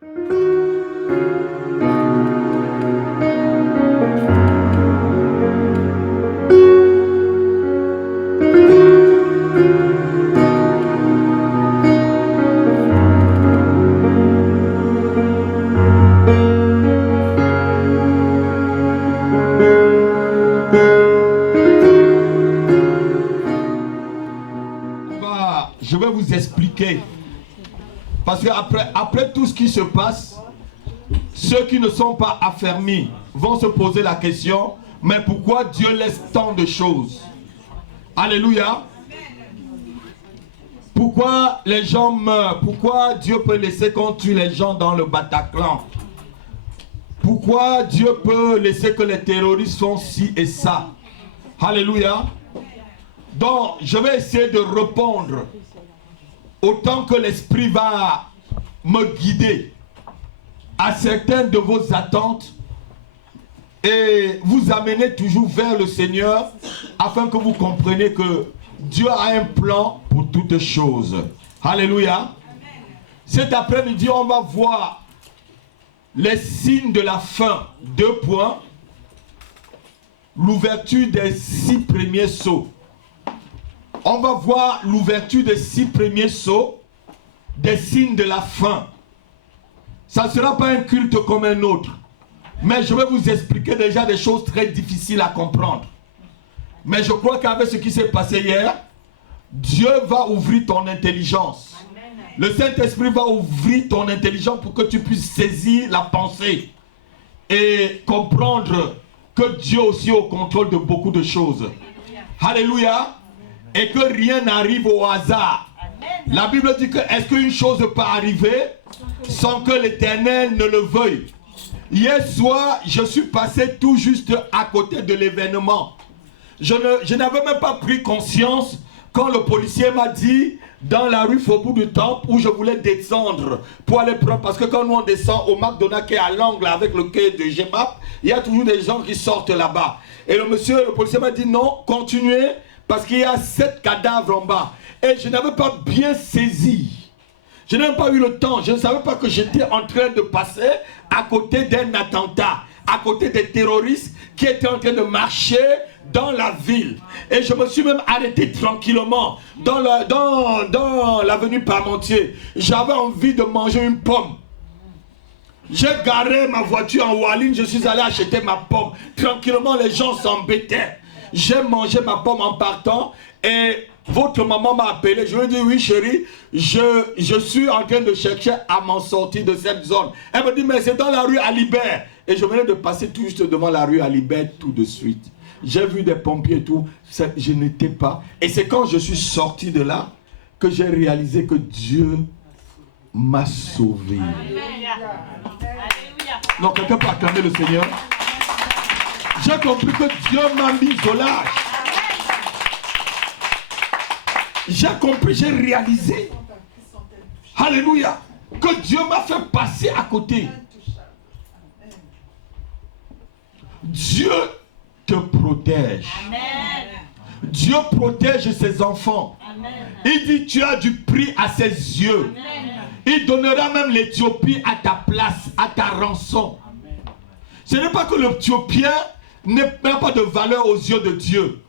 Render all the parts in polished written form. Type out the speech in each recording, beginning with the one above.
Je vais vous expliquer. Parce qu'après tout ce qui se passe, ceux qui ne sont pas affermis vont se poser la question, mais pourquoi Dieu laisse tant de choses? Alléluia. Pourquoi les gens meurent? Pourquoi Dieu peut laisser qu'on tue les gens dans le Bataclan? Pourquoi Dieu peut laisser que les terroristes font ci et ça? Alléluia. Donc, je vais essayer de répondre autant que l'Esprit va me guider à certaines de vos attentes et vous amener toujours vers le Seigneur afin que vous compreniez que Dieu a un plan pour toutes choses. Alléluia. Cet après-midi, on va voir les signes de la fin. 2 points. L'ouverture des 6 premiers sceaux. On va voir l'ouverture des 6 premiers sceaux, des signes de la fin. Ça ne sera pas un culte comme un autre. Mais je vais vous expliquer déjà des choses très difficiles à comprendre. Mais je crois qu'avec ce qui s'est passé hier, Dieu va ouvrir ton intelligence. Le Saint-Esprit va ouvrir ton intelligence pour que tu puisses saisir la pensée et comprendre que Dieu aussi est au contrôle de beaucoup de choses. Alléluia. Et que rien n'arrive au hasard. La Bible dit que est-ce qu'une chose peut arriver sans que l'Éternel ne le veuille? Hier soir, je suis passé tout juste à côté de l'événement. Je n'avais même pas pris conscience quand le policier m'a dit dans la rue Faubourg du Temple où je voulais descendre pour aller prendre, parce que quand nous on descend au McDonald's qui est à l'angle avec le quai de GMAP, il y a toujours des gens qui sortent là-bas. Et le policier m'a dit non, continuez. Parce qu'il y a 7 cadavres en bas. Et je n'avais pas bien saisi. Je n'avais pas eu le temps. Je ne savais pas que j'étais en train de passer à côté d'un attentat. À côté des terroristes qui étaient en train de marcher dans la ville. Et je me suis même arrêté tranquillement dans l'avenue Parmentier. J'avais envie de manger une pomme. J'ai garé ma voiture en Walline. Je suis allé acheter ma pomme. Tranquillement, les gens s'embêtaient. J'ai mangé ma pomme en partant et votre maman m'a appelé. Je lui ai dit oui chérie, je suis en train de chercher à m'en sortir de cette zone. Elle me dit mais c'est dans la rue Alibert. Et je venais de passer tout juste devant la rue Alibert tout de suite. J'ai vu des pompiers et tout, je n'étais pas. Et c'est quand je suis sorti de là que j'ai réalisé que Dieu m'a sauvé. Donc quelqu'un peut acclamer le Seigneur. J'ai compris que Dieu m'a mis au large. J'ai compris, j'ai réalisé. Alléluia. Que Dieu m'a fait passer à côté. Dieu te protège. Dieu protège ses enfants. Il dit tu as du prix à ses yeux. Il donnera même l'Éthiopie à ta place, à ta rançon. Ce n'est pas que l'Éthiopien n'a pas de valeur aux yeux de Dieu.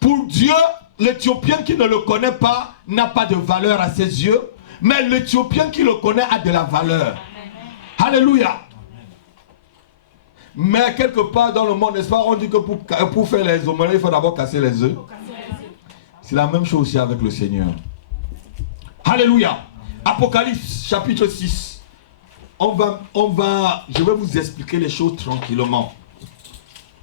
Pour Dieu, l'Éthiopien qui ne le connaît pas n'a pas de valeur à ses yeux, mais l'Éthiopien qui le connaît a de la valeur. Alléluia. Mais quelque part dans le monde, n'est-ce pas, on dit que pour faire les omelettes, il faut d'abord casser les œufs. C'est la même chose aussi avec le Seigneur. Alléluia. Apocalypse chapitre 6. Je vais vous expliquer les choses tranquillement.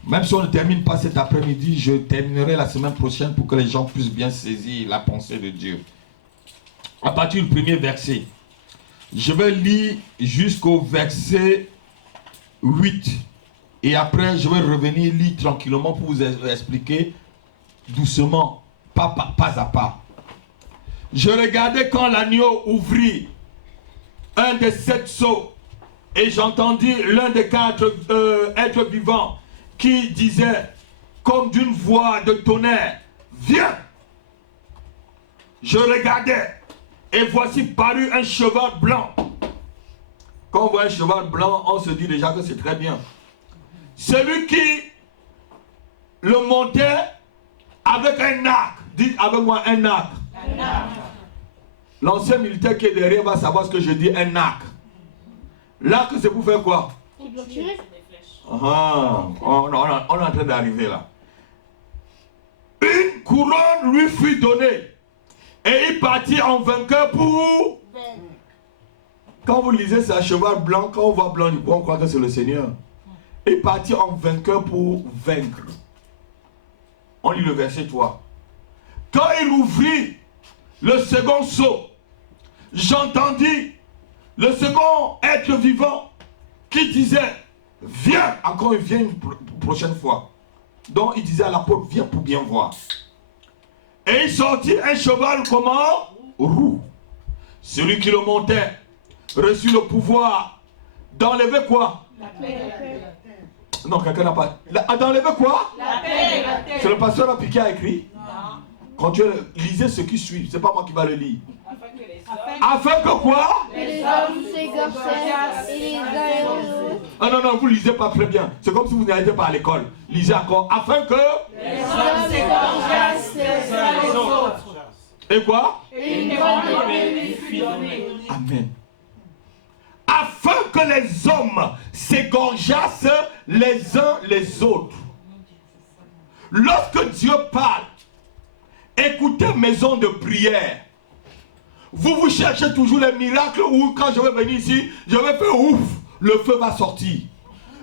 Même si on ne termine pas cet après-midi, je terminerai la semaine prochaine pour que les gens puissent bien saisir la pensée de Dieu. À partir du premier verset, je vais lire jusqu'au verset 8. Et après, je vais revenir lire tranquillement pour vous expliquer doucement, pas à pas. Je regardais quand l'agneau ouvrit un des 7 sceaux et j'entendis l'un des 4 êtres vivants qui disait comme d'une voix de tonnerre, viens. Je regardais et voici parut un cheval blanc Quand on voit un cheval blanc, on se dit déjà que c'est très bien. Celui qui le montait avec un arc. Dites avec moi un arc. L'ancien militaire qui est derrière va savoir ce que je dis, un arc. L'arc, c'est pour faire quoi? Ah, on est en train d'arriver là. Une couronne lui fut donnée. Et il partit en vainqueur pour... Quand vous lisez c'est un cheval blanc, quand on voit blanc, on croit que c'est le Seigneur. Il partit en vainqueur pour vaincre. On lit le verset 3. Quand il ouvrit le second sceau, j'entendis le second être vivant qui disait, viens, encore il vient une prochaine fois. Donc il disait à l'apôtre, viens pour bien voir. Et il sortit un cheval comment? Roux. Celui qui le montait reçut le pouvoir d'enlever quoi? La paix. Non, quelqu'un n'a pas. D'enlever quoi? La paix. C'est le pasteur Rapi qui a écrit. Non. Quand tu lisez ce qui suit, c'est pas moi qui va le lire. Afin que quoi? Les hommes s'égorgèrent et les uns et les autres. Ah non, vous lisez pas très bien. C'est comme si vous n'étiez pas à l'école. Lisez encore. Afin que... Les hommes s'égorgèrent les uns et les autres. Et quoi? Et une grande épée lui fut donnée. Amen. Afin que les hommes s'égorgeassent les uns les autres. Lorsque Dieu parle, écoutez maison de prière. Vous cherchez toujours les miracles où quand je vais venir ici, je vais faire ouf, le feu va sortir.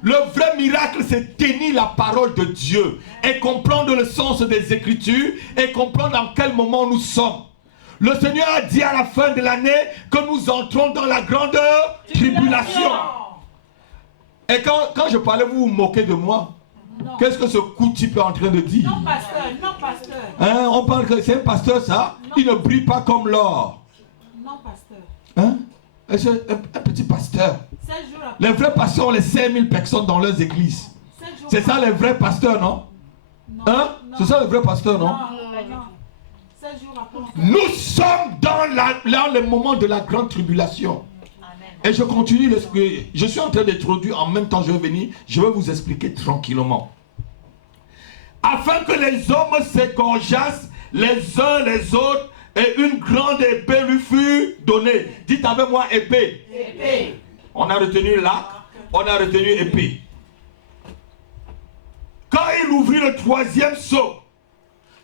Le vrai miracle, c'est tenir la parole de Dieu et comprendre le sens des Écritures et comprendre dans quel moment nous sommes. Le Seigneur a dit à la fin de l'année que nous entrons dans la grande tribulation. Et quand je parlais, vous vous moquez de moi. Qu'est-ce que ce coup type est en train de dire? Non, pasteur, non, pasteur. Hein, on parle que c'est un pasteur, ça? Non. Il ne brille pas comme l'or. Non, pasteur. Hein? C'est un petit pasteur. Les vrais pasteurs ont les 5000 personnes dans leurs églises. C'est ça les vrais pasteurs, non? Hein? C'est ça les vrais pasteurs, non? Nous sommes dans le moment de la grande tribulation. Et je continue, je suis en train d'introduire, en même temps je vais venir, je vais vous expliquer tranquillement. Afin que les hommes s'égorgeassent les uns les autres, et une grande épée lui fut donnée. Dites avec moi épée. Épée. On a retenu l'arc, on a retenu épée. Quand il ouvrit le troisième sceau,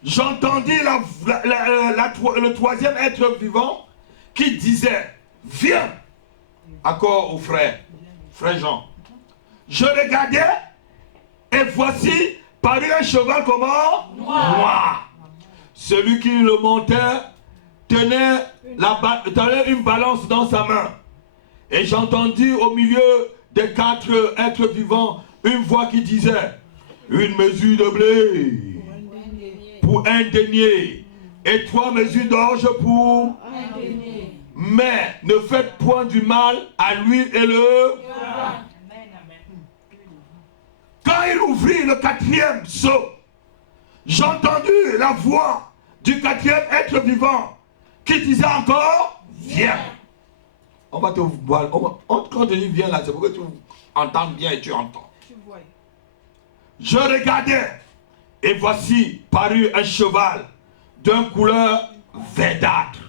j'entendis le troisième être vivant qui disait, viens. Accord au frère Jean. Je regardais et voici parut un cheval comment? Noir. Celui qui le montait tenait une balance dans sa main. Et j'entendis au milieu des 4 êtres vivants une voix qui disait, une mesure de blé pour un denier et 3 mesures d'orge pour un denier. Mais ne faites point du mal à l'huile et le... Quand il ouvrit le 4e sceau, j'ai entendu la voix du 4e être vivant qui disait encore, viens. On va te voir. Quand je dis viens là, c'est pour que tu entends bien et tu entends. Je regardais et voici parut un cheval d'une couleur verdâtre.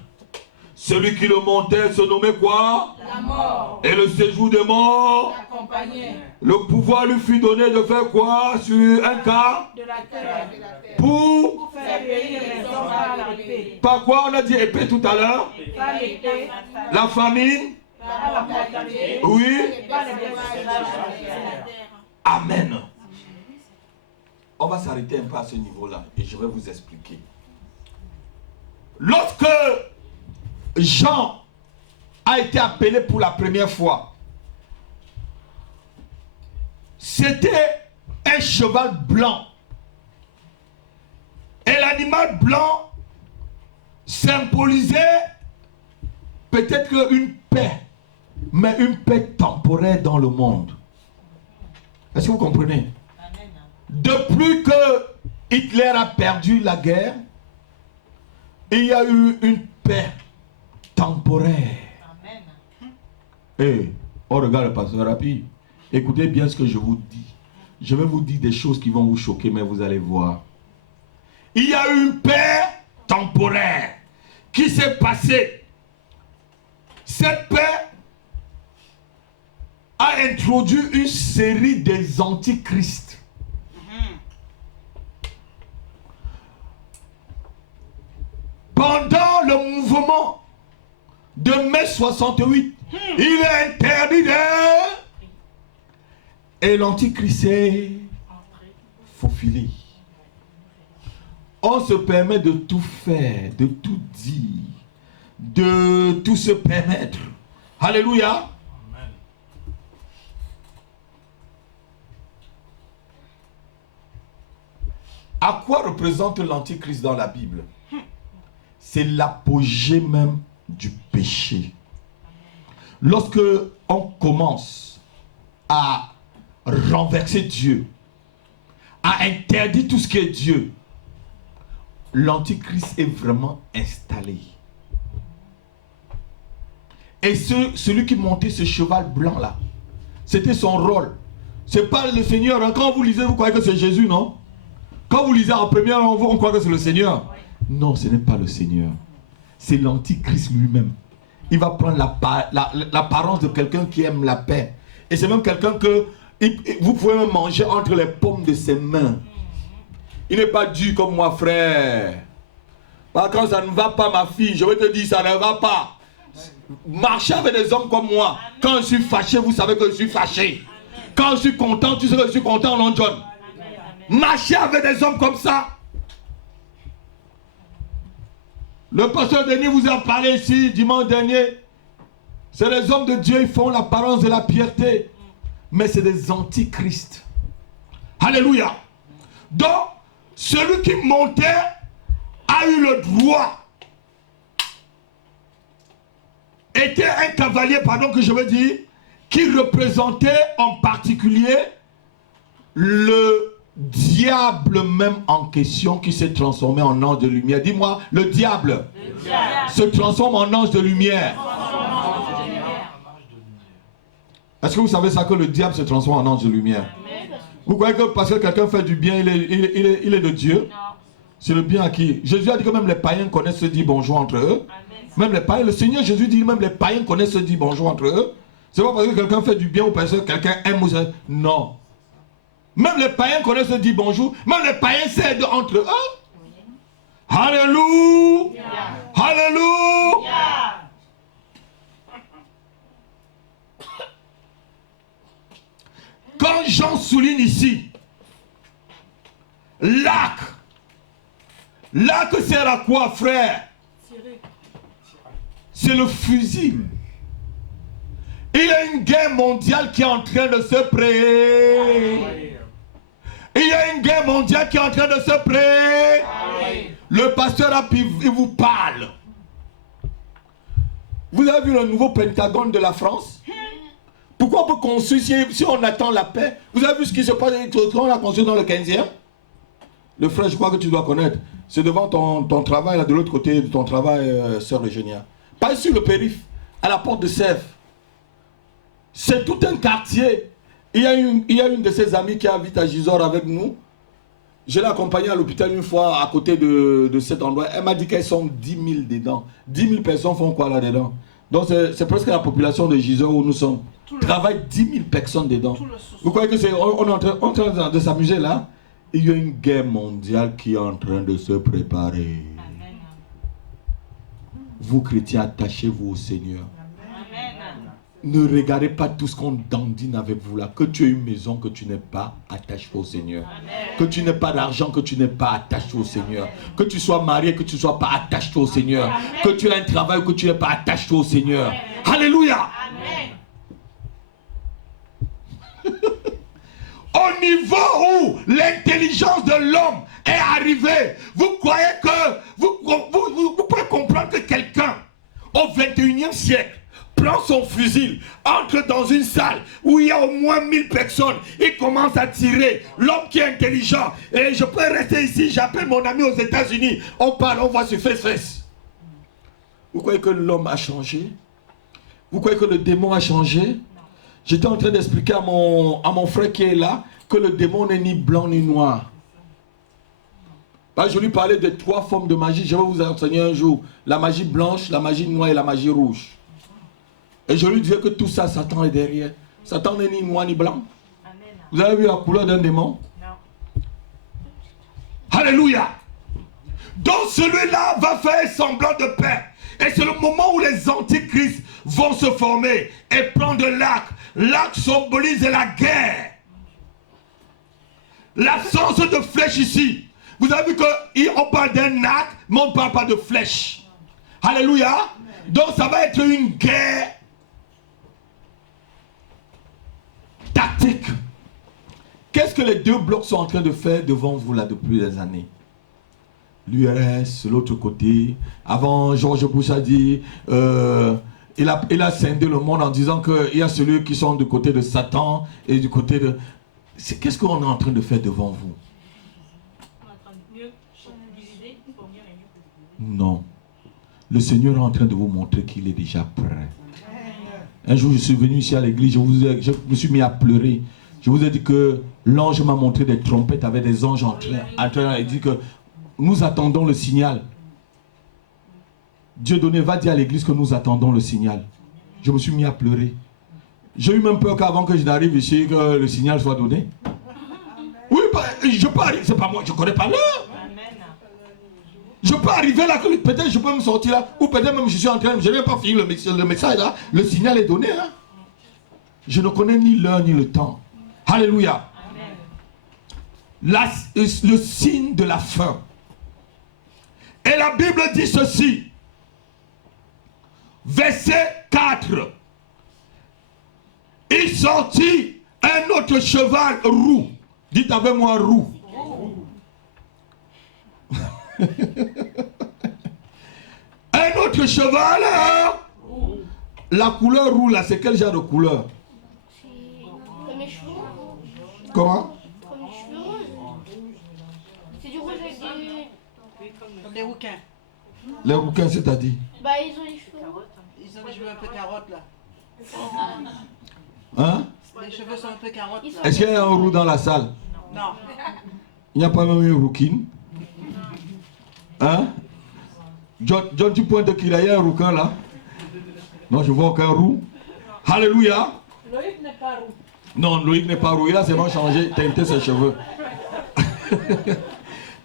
Celui qui le montait se nommait quoi? La mort. Et le séjour des morts l'accompagnait. Le pouvoir lui fut donné de faire quoi sur un cas? De la terre. Pour faire périr les hommes par l'épée. Par quoi on a dit épée tout à l'heure? Par l'épée. La famine? La mortalité. Oui. Par les terre. Amen. On va s'arrêter un peu à ce niveau-là et je vais vous expliquer. Lorsque Jean a été appelé pour la première fois, c'était un cheval blanc. Et l'animal blanc symbolisait peut-être une paix, mais une paix temporaire dans le monde. Est-ce que vous comprenez? Depuis que Hitler a perdu la guerre, il y a eu une paix temporaire. Et On regarde le pasteur Rapi. Écoutez bien ce que je vous dis. Je vais vous dire des choses qui vont vous choquer, mais vous allez voir. Il y a une paix temporaire qui s'est passée. Cette paix a introduit une série des antichrists. Pendant le mouvement de mai 68, il est interdit de... Et l'antichrist s'est faufilé. On se permet de tout faire, de tout dire, de tout se permettre. Alléluia. Amen. À quoi représente l'antichrist dans la Bible? C'est l'apogée même du péché. Lorsque on commence à renverser Dieu, à interdire tout ce qui est Dieu, l'antichrist est vraiment installé. Et celui qui montait ce cheval blanc là, c'était son rôle. C'est pas le Seigneur. Quand vous lisez, vous croyez que c'est Jésus, non? Quand vous lisez en première, on croit que c'est le Seigneur. Non, ce n'est pas le Seigneur. C'est l'antichrist lui-même. Il va prendre l'apparence de quelqu'un qui aime la paix. Et c'est même quelqu'un que vous pouvez même manger entre les paumes de ses mains. Il n'est pas dur comme moi, frère. Quand ça ne va pas, ma fille, je vais te dire, ça ne va pas. Marchez avec des hommes comme moi. Quand je suis fâché, vous savez que je suis fâché. Quand je suis content, tu sais que je suis content, non, John? Marchez avec des hommes comme ça. Le pasteur Denis vous a parlé ici dimanche dernier. C'est les hommes de Dieu, ils font l'apparence de la piété. Mais c'est des antichrists. Alléluia. Donc, celui qui montait a eu le droit. Était un cavalier, pardon que je veux dire, qui représentait en particulier le diable même en question qui s'est transformé en ange de lumière. Dis-moi, le diable se transforme en ange de lumière. Est-ce que vous savez ça, que le diable se transforme en ange de lumière? Vous croyez que parce que quelqu'un fait du bien, il est de Dieu? C'est le bien à qui? Jésus a dit que même les païens connaissent se dire bonjour entre eux. Même les païens, le Seigneur Jésus dit même les païens connaissent se dire bonjour entre eux. C'est pas parce que quelqu'un fait du bien ou parce que quelqu'un aime ou ça. Non. Même les païens connaissent se dire bonjour. Même les païens s'aident entre eux. Alléluia. Alléluia. Quand Jean souligne ici, l'arc sert à quoi, frère? C'est le fusil. Il y a une guerre mondiale qui est en train de se créer. Il y a une guerre mondiale qui est en train de se créer. Le pasteur Rapi, il vous parle. Vous avez vu le nouveau Pentagone de la France? Pourquoi on peut construire si on attend la paix? Vous avez vu ce qui se passe quand on a construit dans le 15e? Le frère, je crois que tu dois connaître. C'est devant ton travail, là, de l'autre côté de ton travail, sœur Eugénia. Pas sur le périph', à la porte de Sèvres. C'est tout un quartier. Il y a une de ses amies qui habite à Gisors avec nous. Je l'ai accompagnée à l'hôpital une fois à côté de cet endroit. Elle m'a dit qu'elles sont 10 000 dedans. 10 000 personnes font quoi là-dedans? Donc c'est presque la population de Gisors où nous sommes. Travaille 10 000 personnes dedans. Vous croyez que on est en train de s'amuser là? Il y a une guerre mondiale qui est en train de se préparer. Amen. Vous chrétiens, attachez-vous au Seigneur. Amen. Ne regardez pas tout ce qu'on dandine avec vous là. Que tu aies une maison, que tu n'aies pas, attache-toi au Seigneur. Amen. Que tu n'aies pas d'argent, que tu n'aies pas, attache-toi au Seigneur. Amen. Que tu sois marié, que tu ne sois pas, attache-toi au Seigneur. Amen. Que tu aies un travail, que tu n'aies pas, attache-toi au Seigneur. Amen. Alléluia. Amen. Au niveau où l'intelligence de l'homme est arrivée, vous croyez que vous pouvez comprendre que quelqu'un au 21e siècle prend son fusil, entre dans une salle où il y a au moins 1000 personnes, il commence à tirer. L'homme qui est intelligent, et je peux rester ici, j'appelle mon ami aux États-Unis, on parle, on voit sur face. Vous croyez que l'homme a changé? Vous croyez que le démon a changé? J'étais en train d'expliquer à mon frère qui est là que le démon n'est ni blanc ni noir. Je lui parlais de 3 formes de magie. Je vais vous enseigner un jour. La magie blanche, la magie noire et la magie rouge. Et je lui disais que tout ça, Satan est derrière. Satan n'est ni noir ni blanc. Amen. Vous avez vu la couleur d'un démon? Non. Alléluia. Donc celui-là va faire semblant de paix. Et c'est le moment où les antichrists vont se former et prendre l'arc. L'arc symbolise la guerre. L'absence de flèche ici. Vous avez vu qu'on parle d'un arc, mais on ne parle pas de flèche. Alléluia. Donc ça va être une guerre tactique. Qu'est-ce que les 2 blocs sont en train de faire devant vous là depuis des années? L'URS, l'autre côté. Avant, George Bush a dit, il a scindé le monde en disant qu'il y a celui qui sont du côté de Satan et du côté de... Qu'est-ce qu'on est en train de faire devant vous? On est en train de mieux diviser pour mieux régner. Non. Le Seigneur est en train de vous montrer qu'il est déjà prêt. Un jour, je suis venu ici à l'église, je me suis mis à pleurer. Je vous ai dit que l'ange m'a montré des trompettes avec des anges en train. Il dit que nous attendons le signal. Dieu donné, va dire à l'église que nous attendons le signal. Je me suis mis à pleurer. J'ai eu même peur qu'avant que je n'arrive ici, que le signal soit donné. Oui, je peux arriver, c'est pas moi, je ne connais pas l'heure. Je peux arriver là, peut-être je peux me sortir là, ou peut-être même je suis en train, je n'ai pas fini le message là, le signal est donné. Hein? Je ne connais ni l'heure ni le temps. Alléluia. Le signe de la fin. Et la Bible dit ceci. Verset 4. Il sortit un autre cheval roux. Dites avec moi roux. Un autre cheval. Hein? La couleur roux là, c'est quel genre de couleur? Comme les cheveux. Comment? Comme les cheveux rouges. C'est du rouge avec des... Comme les rouquins. Les rouquins, c'est-à-dire? Bah, ils ont les cheveux. Ils ont les cheveux un peu carottes là. Hein? Les cheveux sont un peu carottes là. Est-ce qu'il y a un roux dans la salle? Non. Il n'y a pas même une rouquine? Hein? John, tu pointes qu'il y a un rouquin là? Non, je vois aucun roux. Alléluia. Loïc n'est pas roux. Non, Loïc n'est pas roux. Il a seulement changé, teinté ses cheveux.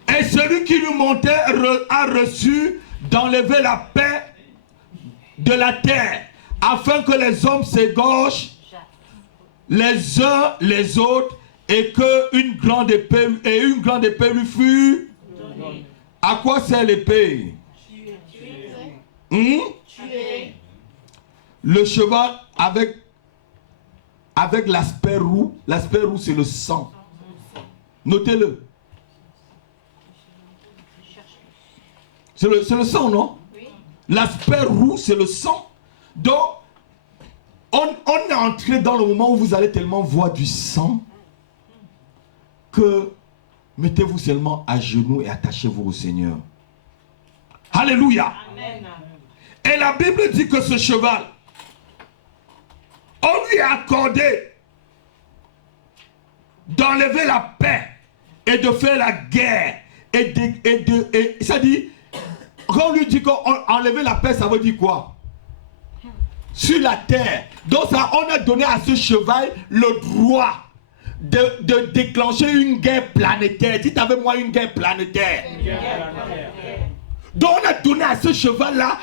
Et celui qui nous montait a reçu d'enlever la paix de la terre, afin que les hommes s'égorgent les uns les autres, et que une grande épée lui fut donnée. À quoi sert l'épée? Tuer. Le cheval avec l'aspect roux. L'aspect roux, c'est le sang. Notez-le. C'est le sang, non? Oui. L'aspect roux, c'est le sang. Donc, on est entré dans le moment où vous allez tellement voir du sang que mettez-vous seulement à genoux et attachez-vous au Seigneur. Alléluia. Amen. Et la Bible dit que ce cheval, on lui a accordé d'enlever la paix et de faire la guerre. Et ça dit, quand on lui dit qu'enlever la paix, ça veut dire quoi? Sur la terre. Donc ça, on a donné à ce cheval le droit de déclencher une guerre planétaire. Dites avec moi, une guerre planétaire. Donc on a donné à ce cheval-là,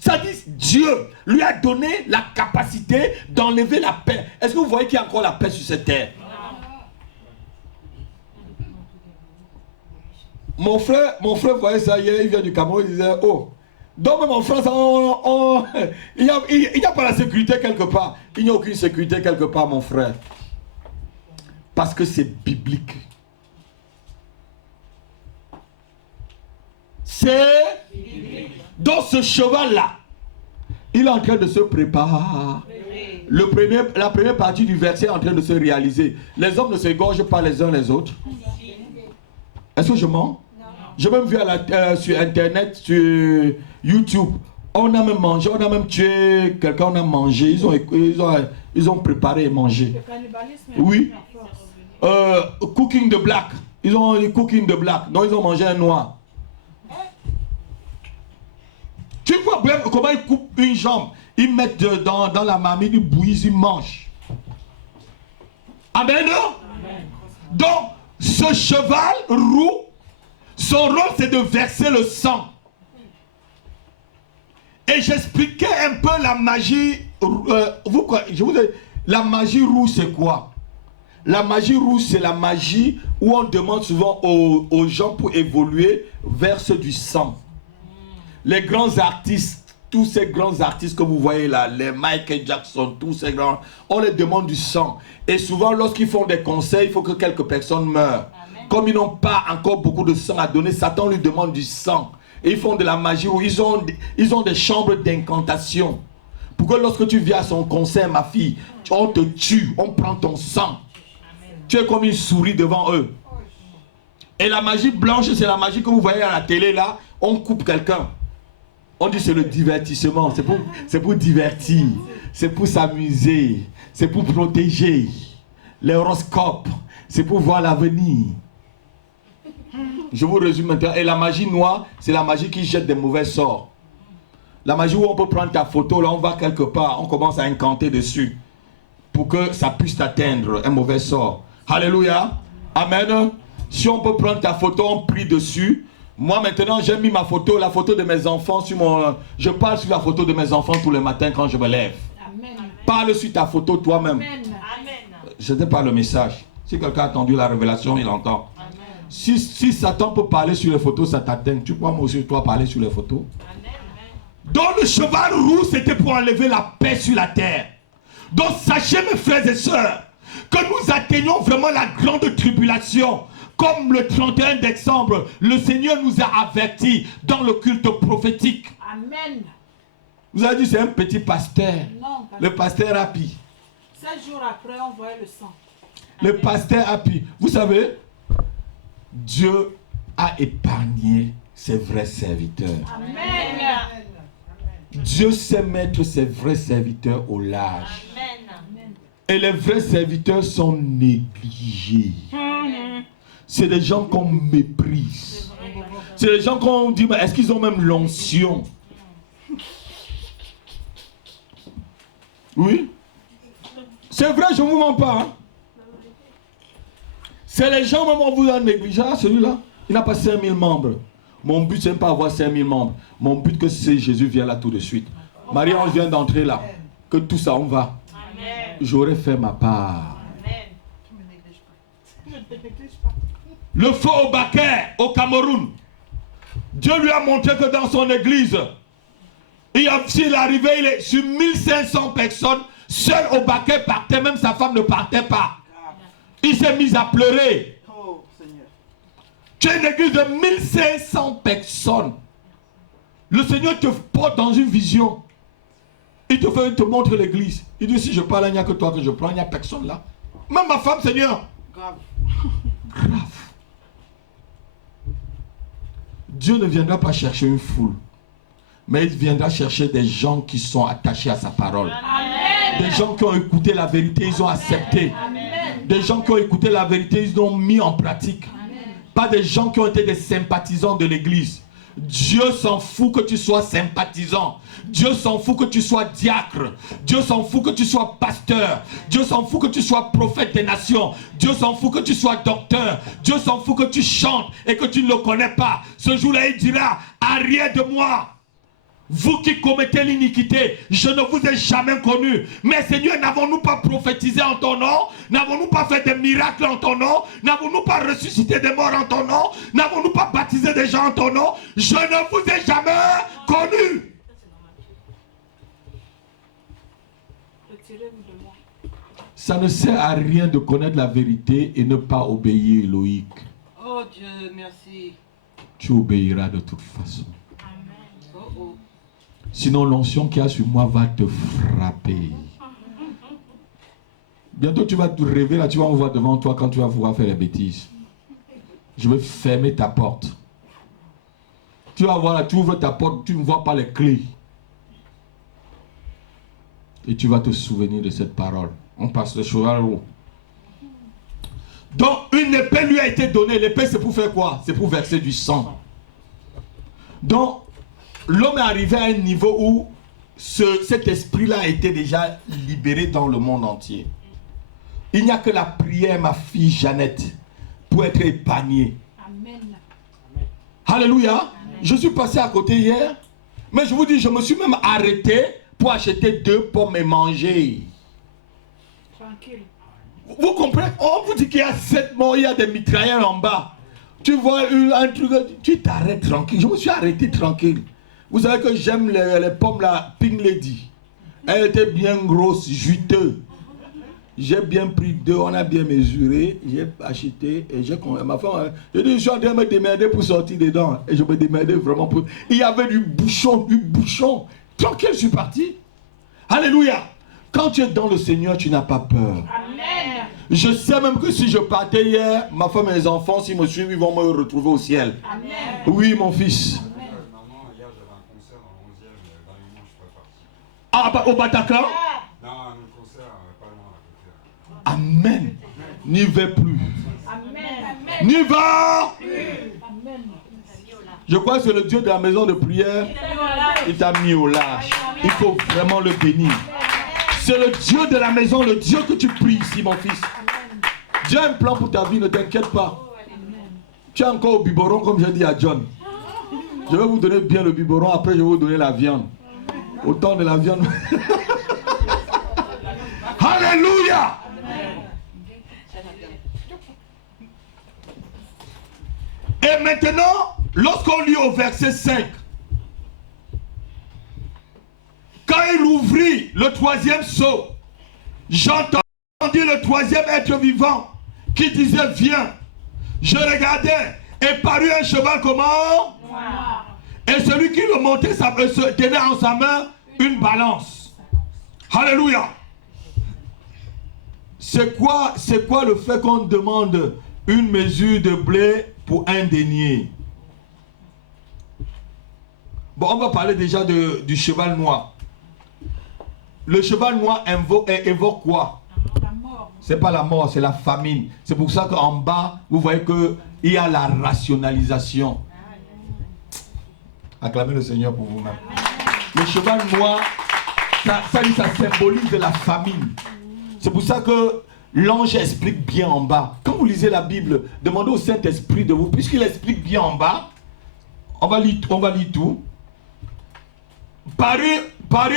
ça dit Dieu lui a donné la capacité d'enlever la paix. Est-ce que vous voyez qu'il y a encore la paix sur cette terre? Mon frère voyait ça hier, il vient du Cameroun, il disait, oh, donc mon frère, il n'y a pas la sécurité quelque part. Il n'y a aucune sécurité quelque part, mon frère. Parce que c'est biblique. C'est donc ce cheval-là, il est en train de se préparer. La première partie du verset est en train de se réaliser. Les hommes ne s'égorgent pas les uns les autres. Est-ce que je mens? J'ai même vu sur internet, sur YouTube, on a même mangé, on a même tué quelqu'un, on a mangé, Ils ont préparé et mangé. Le cannibalisme est Oui. en force. Cooking de black. Ils ont eu cooking de black. Donc ils ont mangé un noir. Tu vois bien comment ils coupent une jambe. Ils mettent dans la marmite, ils bouillissent, ils mangent. Amen. Donc, ce cheval roux, son rôle c'est de verser le sang. Et j'expliquais un peu la magie. La magie rouge c'est quoi? La magie rouge c'est la magie où on demande souvent aux gens pour évoluer verse du sang. Les grands artistes, tous ces grands artistes que vous voyez là, les Michael Jackson, tous ces grands, on les demande du sang. Et souvent lorsqu'ils font des conseils, il faut que quelques personnes meurent. Amen. Comme ils n'ont pas encore beaucoup de sang à donner, Satan lui demande du sang. Et ils font de la magie où ils ont des chambres d'incantation. Pour que lorsque tu viens à son conseil, ma fille, on te tue, on prend ton sang. Amen. Tu es comme une souris devant eux. Et la magie blanche, c'est la magie que vous voyez à la télé là, on coupe quelqu'un. On dit c'est le divertissement, c'est pour divertir, c'est pour s'amuser, c'est pour protéger. L'horoscope, c'est pour voir l'avenir. Je vous résume maintenant. Et la magie noire, c'est la magie qui jette des mauvais sorts. La magie où on peut prendre ta photo, là on va quelque part, on commence à incanter dessus. Pour que ça puisse t'atteindre, un mauvais sort. Alléluia. Amen. Si on peut prendre ta photo, on prie dessus. Moi maintenant j'ai mis ma photo, la photo de mes enfants sur mon... Je parle sur la photo de mes enfants tous les matins quand je me lève. Amen. Parle sur ta photo toi-même. Je te parle le message. Si quelqu'un a entendu la révélation, il entend. Amen. Si Satan peut parler sur les photos, ça t'atteint. Tu peux moi aussi toi parler sur les photos. Amen. Donc le cheval roux c'était pour enlever la paix sur la terre. Donc sachez mes frères et sœurs que nous atteignons vraiment la grande tribulation. Comme le 31 décembre, le Seigneur nous a avertis dans le culte prophétique. Amen. Vous avez dit c'est un petit pasteur. Non, le pasteur Happy. 7 jours après, on voyait le sang. Le pasteur Happy. Vous savez, Dieu a épargné ses vrais serviteurs. Amen. Dieu sait mettre ses vrais serviteurs au large. Amen. Et les vrais serviteurs sont négligés. C'est des gens qu'on méprise. C'est des gens qu'on dit, mais est-ce qu'ils ont même l'onction? Oui. C'est vrai, je ne vous mens pas. Hein? C'est les gens, même on vous a négligé. Ah, celui-là, il n'a pas 5000 membres. Mon but, c'est pas avoir 5000 membres. Mon but, que c'est Jésus vient là tout de suite. Marie-Ange vient d'entrer là. Que tout ça, on va. J'aurais fait ma part. Le feu au Baker, au Cameroun. Dieu lui a montré que dans son église, s'il arrivait, il est sur 1500 personnes, seul au Baker partait, même sa femme ne partait pas. Il s'est mis à pleurer. Oh, Seigneur. Tu as une église de 1500 personnes. Le Seigneur te porte dans une vision. Il te montre l'église. Il dit, si je parle, il n'y a que toi que je prends, il n'y a personne là. Même ma femme, Seigneur. Grave. Grave. Dieu ne viendra pas chercher une foule, mais il viendra chercher des gens qui sont attachés à sa parole. Amen. Des gens qui ont écouté la vérité, ils ont accepté. Amen. Des gens qui ont écouté la vérité, ils ont mis en pratique. Amen. Pas des gens qui ont été des sympathisants de l'église. Dieu s'en fout que tu sois sympathisant. Dieu s'en fout que tu sois diacre. Dieu s'en fout que tu sois pasteur. Dieu s'en fout que tu sois prophète des nations. Dieu s'en fout que tu sois docteur. Dieu s'en fout que tu chantes et que tu ne le connais pas. Ce jour-là, il dira, arrière de moi, vous qui commettez l'iniquité, je ne vous ai jamais connu. Mais Seigneur, n'avons-nous pas prophétisé en ton nom? N'avons-nous pas fait des miracles en ton nom? N'avons-nous pas ressuscité des morts en ton nom? N'avons-nous pas baptisé des gens en ton nom? Je ne vous ai jamais connu. Ça ne sert à rien de connaître la vérité et ne pas obéir, Loïc. Oh Dieu, merci. Tu obéiras de toute façon. Sinon, l'onction qu'il y a sur moi va te frapper. Bientôt, tu vas te rêver là, tu vas me voir devant toi quand tu vas pouvoir faire les bêtises. Je vais fermer ta porte. Tu vas voir là, tu ouvres ta porte, tu ne vois pas les clés. Et tu vas te souvenir de cette parole. On passe le cheval haut. Donc, une épée lui a été donnée. L'épée, c'est pour faire quoi? C'est pour verser du sang. Donc, l'homme est arrivé à un niveau où cet esprit-là a été déjà libéré dans le monde entier. Il n'y a que la prière, ma fille Jeannette, pour être épargnée. Amen. Alléluia. Amen. Je suis passé à côté hier, mais je vous dis, je me suis même arrêté pour acheter 2 pommes et manger. Tranquille. Vous comprenez? On vous dit qu'il y a 7 morts, il y a des mitrailleurs en bas. Tu vois un truc, tu t'arrêtes tranquille. Je me suis arrêté tranquille. Vous savez que j'aime les pommes là, Pink Lady. Elle était bien grosse, juteuse. J'ai bien pris 2, on a bien mesuré, j'ai acheté et j'ai convaincu ma femme. Je dis, je suis en train de me démerder pour sortir dedans. Et je me démerdais vraiment pour. Il y avait du bouchon. Tranquille, je suis parti. Alléluia. Quand tu es dans le Seigneur, tu n'as pas peur. Amen. Je sais même que si je partais hier, ma femme et mes enfants, s'ils me suivent, ils vont me retrouver au ciel. Amen. Oui, mon fils. Maman, hier j'avais un concert dans le 11e, dans les mois je suis pas parti. Ah, au Bataclan? Non, un autre concert, pas loin à côté. Amen. N'y vais plus. Amen. N'y va. Amen. Je crois que c'est le Dieu de la maison de prière. Il t'a mis au large. Il faut vraiment le bénir. C'est le Dieu de la maison, le Dieu que tu pries ici, mon fils. Dieu a un plan pour ta vie, ne t'inquiète pas. Tu es encore au biberon, comme j'ai dit à John. Je vais vous donner bien le biberon, après je vais vous donner la viande. Autant de la viande. Alléluia! Et maintenant, lorsqu'on lit au verset 5, quand il ouvrit le 3e sceau, j'entendis le 3e être vivant qui disait viens. Je regardais et parut un cheval comment? Noir. Et celui qui le montait tenait en sa main une balance. Alléluia. C'est quoi le fait qu'on demande une mesure de blé pour un denier? Bon, on va parler déjà du cheval noir. Le cheval noir évoque quoi? La mort. C'est pas la mort, c'est la famine. C'est pour ça qu'en bas, vous voyez qu'il y a la rationalisation. Acclamez le Seigneur pour vous-même. Le cheval noir, ça symbolise la famine. C'est pour ça que l'ange explique bien en bas. Quand vous lisez la Bible, demandez au Saint-Esprit de vous, puisqu'il explique bien en bas, on va lire tout. Parut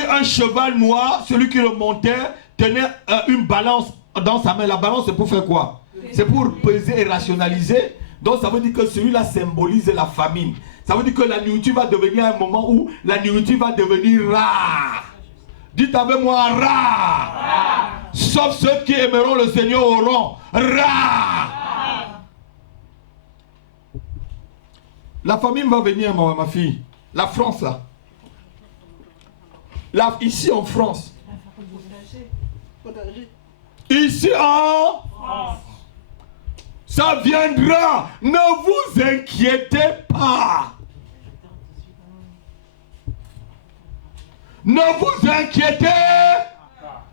un cheval noir, celui qui le montait tenait une balance dans sa main. La balance, c'est pour faire quoi? C'est pour peser et rationaliser. Donc ça veut dire que celui-là symbolise la famine. Ça veut dire que la nourriture va devenir un moment où la nourriture va devenir rare. Dites avec moi, rare. Sauf ceux qui aimeront le Seigneur auront rare. La famine va venir, ma fille. La France, là. Ici en France. Ici en France. Ça viendra. Ne vous inquiétez pas. Ne vous inquiétez pas.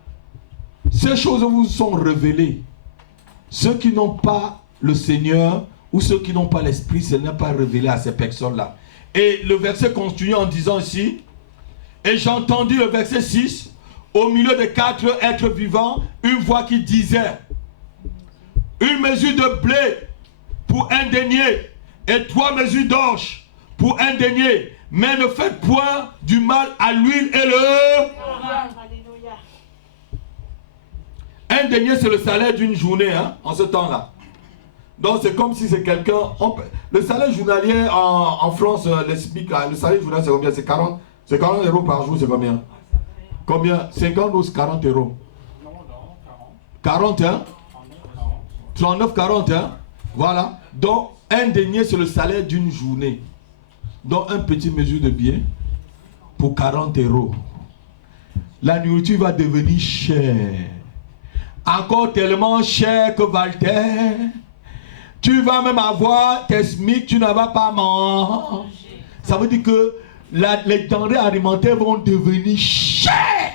Ces choses vous sont révélées. Ceux qui n'ont pas le Seigneur ou ceux qui n'ont pas l'Esprit, ce n'est pas révélé à ces personnes-là. Et le verset continue en disant ici, et j'entendis le verset 6, au milieu des 4 êtres vivants, une voix qui disait, une mesure de blé pour un denier et 3 mesures d'orge pour un denier, mais ne faites point du mal à l'huile et le... Un denier, c'est le salaire d'une journée, hein, en ce temps-là. Donc c'est comme si c'est quelqu'un... Le salaire journalier en France, le SMIC, le salaire journalier c'est combien? C'est 40 euros par jour, c'est combien? Combien? 50 ou 40 euros? 40, hein? 39, 40, hein? Voilà. Donc un denier, c'est le salaire d'une journée. Donc un petit mesure de bien pour 40 euros. La nourriture va devenir chère. Encore tellement cher que Walter, tu vas même avoir tes SMIC, tu ne vas pas manger. Ça veut dire que les denrées alimentaires vont devenir chères.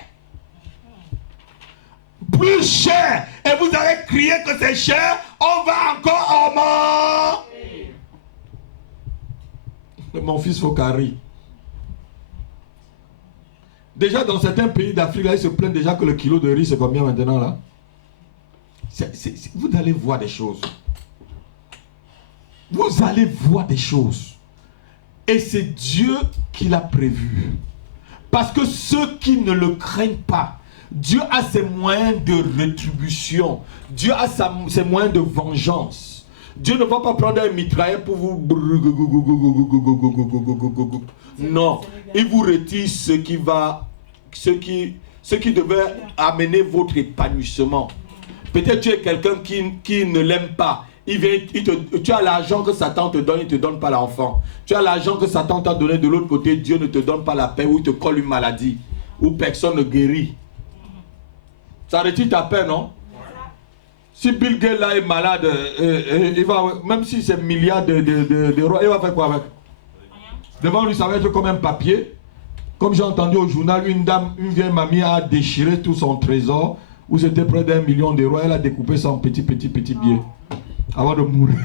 plus cher. Et vous allez crier que c'est cher, on va encore augmenter. Mon fils Fokari. Déjà dans certains pays d'Afrique, là, ils se plaignent déjà que le kilo de riz, c'est combien maintenant là? Vous allez voir des choses. Vous allez voir des choses. Et c'est Dieu qui l'a prévu. Parce que ceux qui ne le craignent pas, Dieu a ses moyens de rétribution. Dieu a ses moyens de vengeance. Dieu ne va pas prendre un mitrailleur pour vous... Non. Il vous retire ce qui devait amener votre épanouissement. Peut-être tu es quelqu'un qui ne l'aime pas. Tu as l'argent que Satan te donne, il ne te donne pas l'enfant. Tu as l'argent que Satan t'a donné de l'autre côté, Dieu ne te donne pas la paix, ou il te colle une maladie, où personne ne guérit. Ça retire ta paix, non? Si Bill Gates là est malade, il va, même si c'est milliards d'euros, il va faire quoi avec? Devant lui, ça va être comme un papier. Comme j'ai entendu au journal, une vieille mamie a déchiré tout son trésor, où c'était près d'1 million d'euros. Elle a découpé ça en petits billets avant de mourir.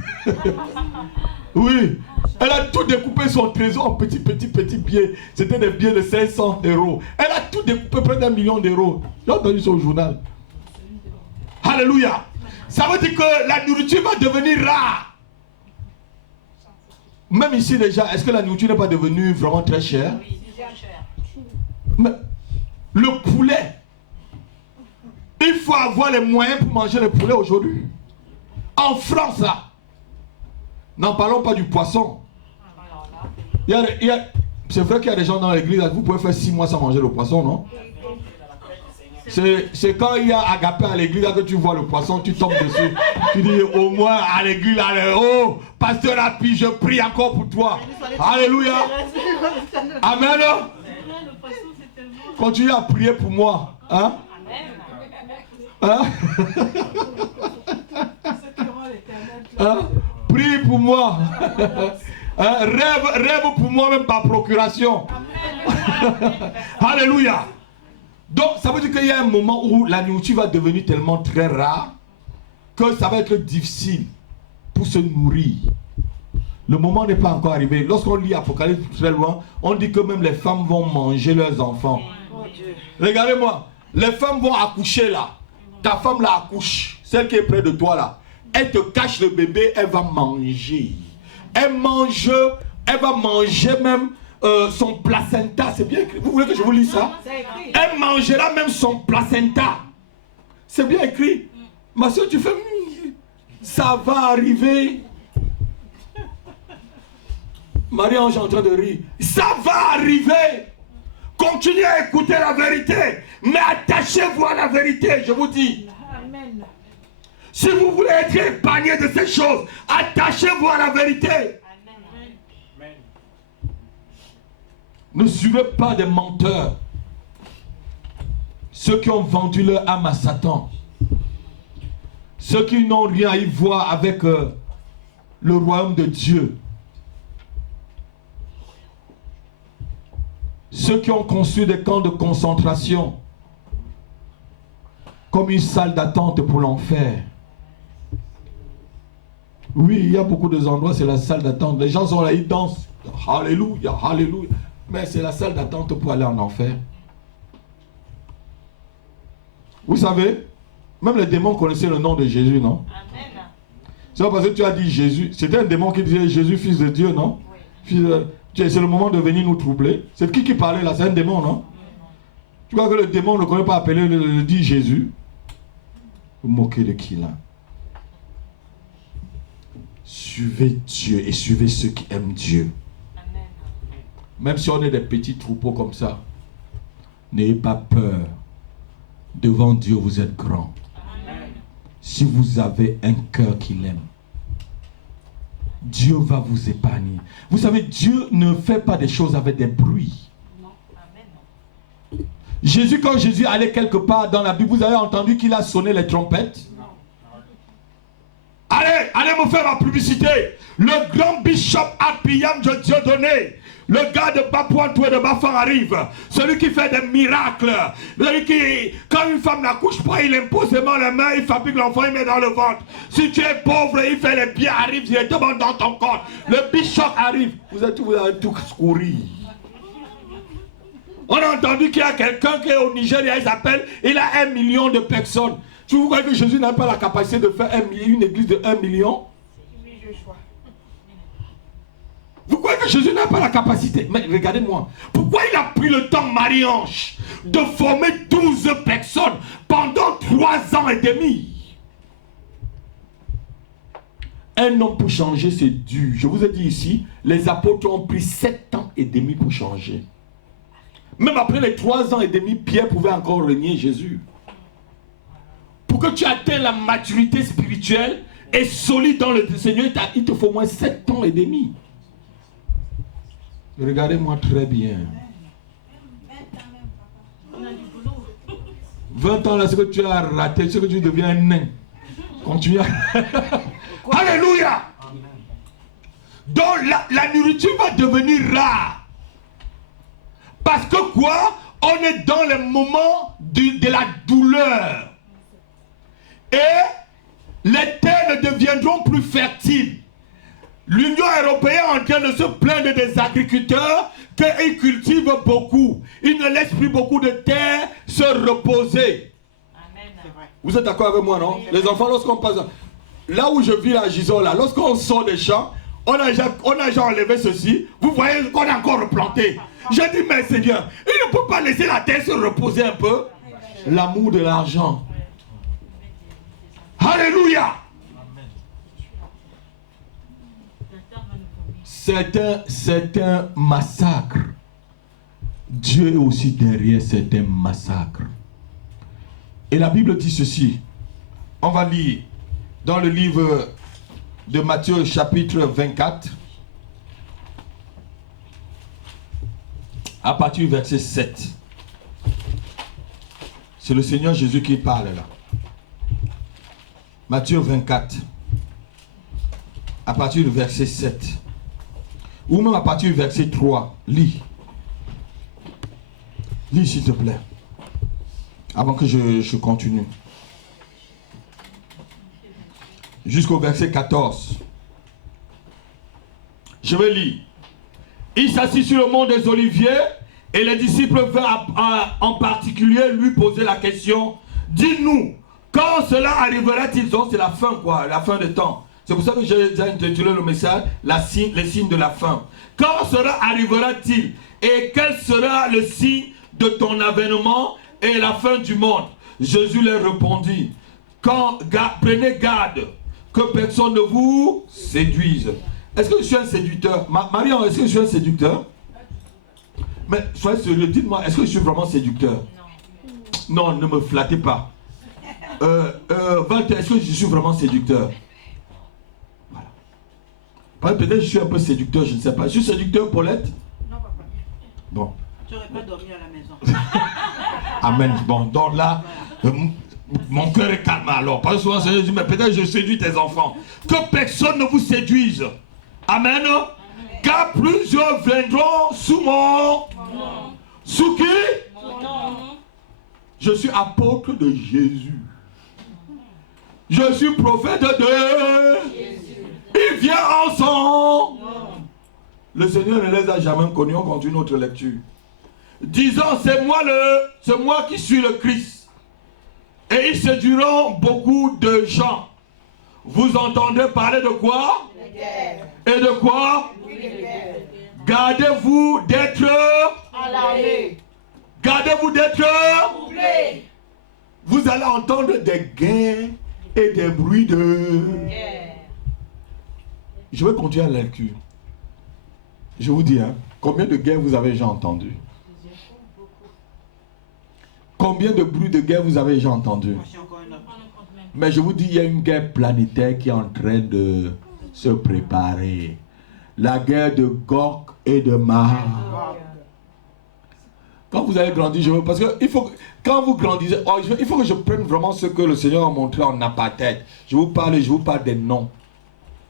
Oui, elle a tout découpé son trésor en petits billets. C'était des billets de 500 euros. Elle a tout découpé près d'1 million d'euros. J'ai entendu ça au journal. Alléluia. Ça veut dire que la nourriture va devenir rare. Même ici déjà, est-ce que la nourriture n'est pas devenue vraiment très chère? Oui, c'est cher. Mais le poulet, il faut avoir les moyens pour manger le poulet aujourd'hui. En France, là, n'en parlons pas du poisson. C'est vrai qu'il y a des gens dans l'église, vous pouvez faire 6 mois sans manger le poisson, non? C'est quand il y a agapé à l'église que tu vois le poisson, tu tombes dessus. Tu dis au moins à l'église, oh, pasteur Api, je prie encore pour toi. Alléluia. Amen. Continue à prier pour moi. Hein? Hein? Hein? Prie pour moi. Hein? Rêve pour moi même par procuration. Alléluia. Donc ça veut dire qu'il y a un moment où la nourriture va devenir tellement très rare que ça va être difficile pour se nourrir. Le moment n'est pas encore arrivé. Lorsqu'on lit Apocalypse très loin, on dit que même les femmes vont manger leurs enfants. Regardez-moi, les femmes vont accoucher là. Ta femme là accouche, celle qui est près de toi là. Elle te cache le bébé, elle va manger. Elle va manger même son placenta. C'est bien écrit. Vous voulez que je vous lise ça? Elle mangera même son placenta. C'est bien écrit. Ma soeur, tu fais... Ça va arriver. Marie-Ange est en train de rire. Ça va arriver. Continuez à écouter la vérité. Mais attachez-vous à la vérité, je vous dis. Amen. Si vous voulez être épargné de ces choses, attachez-vous à la vérité. Amen. Ne suivez pas des menteurs. Ceux qui ont vendu leur âme à Satan. Ceux qui n'ont rien à y voir avec le royaume de Dieu. Ceux qui ont construit des camps de concentration comme une salle d'attente pour l'enfer. Oui, il y a beaucoup d'endroits, c'est la salle d'attente. Les gens sont là, ils dansent. Alléluia, alléluia. Mais c'est la salle d'attente pour aller en enfer. Vous savez, même les démons connaissaient le nom de Jésus, non? Amen. C'est pas parce que tu as dit Jésus. C'était un démon qui disait Jésus, fils de Dieu, non? Oui. C'est le moment de venir nous troubler. C'est qui parlait là? C'est un démon, non? Tu vois que le démon ne connaît pas appeler, le dit Jésus. Vous moquez de qui là? Suivez Dieu et suivez ceux qui aiment Dieu. Amen. Même si on est des petits troupeaux comme ça, n'ayez pas peur. Devant Dieu, vous êtes grands. Amen. Si vous avez un cœur qui l'aime, Dieu va vous épargner. Vous savez, Dieu ne fait pas des choses avec des bruits. Non. Amen. Jésus, quand Jésus allait quelque part dans la Bible, vous avez entendu qu'il a sonné les trompettes? Allez me faire ma publicité. Le grand bishop Apiyam de Dieudonné, le gars de Bapointou et de Bafang arrive. Celui qui fait des miracles. Celui qui, quand une femme n'accouche pas, il impose seulement les mains, il fabrique l'enfant, il met dans le ventre. Si tu es pauvre, il fait les pieds, arrive directement dans ton corps. Le bishop arrive. Vous avez tout couru. On a entendu qu'il y a quelqu'un qui est au Nigeria, il a 1 million de personnes. Tu vous croyez que Jésus n'a pas la capacité de faire une église de 1 million? Oui, je crois. Vous croyez que Jésus n'a pas la capacité? Mais regardez-moi. Pourquoi il a pris le temps, Marie-Ange, de former 12 personnes pendant 3 ans et demi? Un homme pour changer, c'est dur. Je vous ai dit ici, les apôtres ont pris 7 ans et demi pour changer. Même après les 3 ans et demi, Pierre pouvait encore renier Jésus. Pour que tu atteignes la maturité spirituelle et solide dans le Seigneur, il te faut au moins 7 ans et demi. Regardez-moi très bien. 20 ans là, ce que tu as raté, ce que tu deviens un nain. Continue à... Alléluia. Donc la nourriture va devenir rare. Parce que quoi? On est dans les moments de la douleur. Et les terres ne deviendront plus fertiles. L'Union européenne est en train de se plaindre des agriculteurs qu'ils cultivent beaucoup. Ils ne laissent plus beaucoup de terre se reposer. Amen. Vous êtes d'accord avec moi, non? Les enfants, lorsqu'on passe... Là où je vis à Gisors, là, lorsqu'on sort des champs, on a déjà enlevé ceci. Vous voyez qu'on a encore replanté. Je dis, mais Seigneur, il ne peut pas laisser la terre se reposer un peu. L'amour de l'argent. Alléluia. C'est un massacre. Dieu est aussi derrière certains massacres. Et la Bible dit ceci. On va lire dans le livre de Matthieu chapitre 24. À partir du verset 7. C'est le Seigneur Jésus qui parle là. Matthieu 24. À partir du verset 7. Ou même à partir du verset 3. Lis. Lis s'il te plaît. Avant que je continue. Jusqu'au verset 14. Je vais lire. Il s'assit sur le mont des Oliviers et les disciples vinrent en particulier lui poser la question. Dis-nous, quand cela arrivera-t-il? Donc c'est la fin quoi, la fin des temps. C'est pour ça que j'ai intitulé le message les signes de la fin. Quand cela arrivera-t-il? Et quel sera le signe de ton avènement et la fin du monde? Jésus leur répondit. Prenez garde que personne ne vous séduise. Est-ce que je suis un séducteur? Marion, est-ce que je suis un séducteur? Mais soyez sérieux, dites-moi, est-ce que je suis vraiment séducteur? Non, ne me flattez pas. Walter, est-ce que je suis vraiment séducteur? Voilà. Peut-être que je suis un peu séducteur, je ne sais pas. Je suis séducteur, Paulette? Non, papa. Bon. Tu n'aurais pas dormi à la maison. Amen. Bon, donc là, mon cœur est calme alors. Parce que souvent, je dis, mais peut-être je séduis tes enfants. Que personne ne vous séduise. Amen. Car plusieurs viendront sous mon nom. Sous qui? Mon nom. Je suis apôtre de Jésus. Je suis prophète de Jésus. Il vient en son nom. Le Seigneur ne les a jamais connus. On continue notre lecture. Disant, c'est moi qui suis le Christ. Et ils séduiront beaucoup de gens. Vous entendez parler de quoi? Et de quoi? Gardez-vous d'être alarmés. Gardez-vous d'être troublés. Vous allez entendre des guerres et des bruits de guerre. Je vais continuer à la lecture. Je vous dis, combien de guerres vous avez déjà entendu? Combien de bruits de guerre vous avez déjà entendu? Mais je vous dis, il y a une guerre planétaire qui est en train de se préparer. La guerre de Gog et de Magog. Quand vous avez grandi, je veux, parce que il faut, quand vous grandissez, il faut que je prenne vraiment ce que le Seigneur a montré en apartheid. Je vous parle des noms.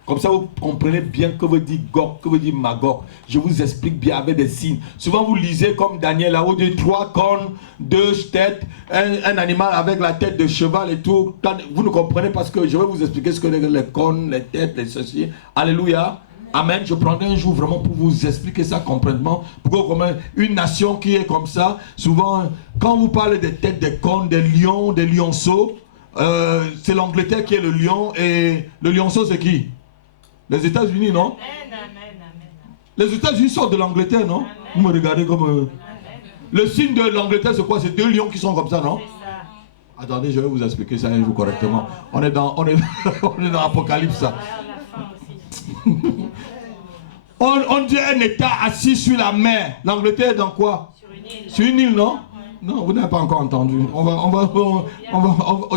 Comme ça, vous comprenez bien que veut dire Gog, que veut dire Magog. Je vous explique bien avec des signes. Souvent, vous lisez comme Daniel, là, où dit 3 cornes, 2 têtes, un animal avec la tête de cheval et tout. Vous ne comprenez pas ce que je vais vous expliquer ce que les cornes, les têtes, les ceci. Alléluia. Amen. Je prendrai un jour vraiment pour vous expliquer ça complètement. Pourquoi une nation qui est comme ça, souvent, quand vous parlez des têtes, des cornes, des lions, des lionceaux, c'est l'Angleterre qui est le lion et le lionceau c'est qui? Les États-Unis, non? Les États-Unis sortent de l'Angleterre, non? Vous me regardez comme... Le signe de l'Angleterre, c'est quoi? C'est 2 lions qui sont comme ça, non? Attendez, je vais vous expliquer ça un jour correctement. On est dans Apocalypse, ça. On dit un État assis sur la mer. L'Angleterre est dans quoi? Sur une île, non? Non, vous n'avez pas encore entendu.